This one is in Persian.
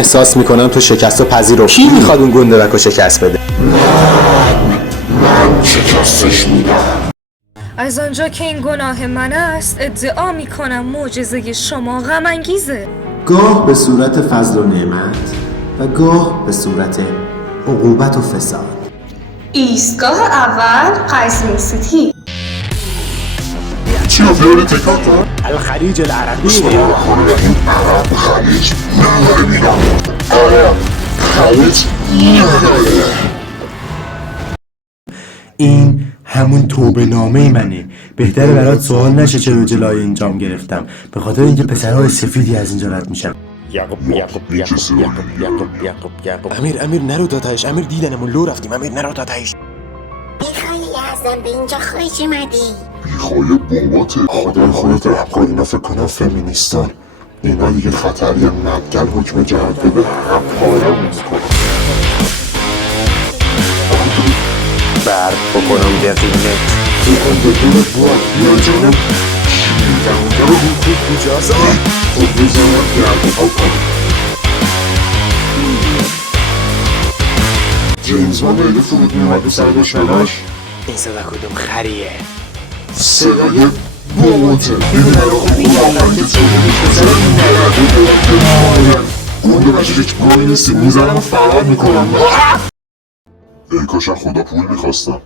احساس میکنم تو شکست و پذیرفتی. کی میخواد اون گندرک رو شکست بده؟ من شکستش میدم. از آنجا که این گناه من است ادعا میکنم معجزه شما غم انگیزه. گاه به صورت فضل و نعمت و گاه به صورت عقوبت و فساد. ایستگاه اول قزوین سیتی. چی رو بیاره تکرار کن؟ الخلیج العربی. این عرب خلیج نداره میدم. آره خلیج نداره. این همون توبه نامه منه. بهتره برات سوال نشه چرا جلوی اینجام گرفتم. به خاطر اینکه پسرهای سفیدی از اینجا رد میشن. یعقوب امیر نرو تاتش. امیر دیدنمون لو رفتیم. امیر نرو تاتش. میخوای یزدان به اینجا خوش اومدی؟ بیخوای باباته. خدای خودت رحم اینا فکر کنم فمینیستان. اینا دیگه خطری مدگل حکم جهت بده هم پایه میکنم. برد بکنم دقیقه بکن به دور بود بیا جانم. چی میگم اونجا رو خوب کجاست؟ خب بزنم گرد ها کنم. جیمز ما میلی فرود میومد به سر دشمناش. این صدا کدوم خریه؟ صدای باباته. این رو خوبی آقا که چونی بسر نرده بودن گونده بشه هیچ گوی نیستی میزنم فرار میکنم. ای کاش خدا پول میخواستم.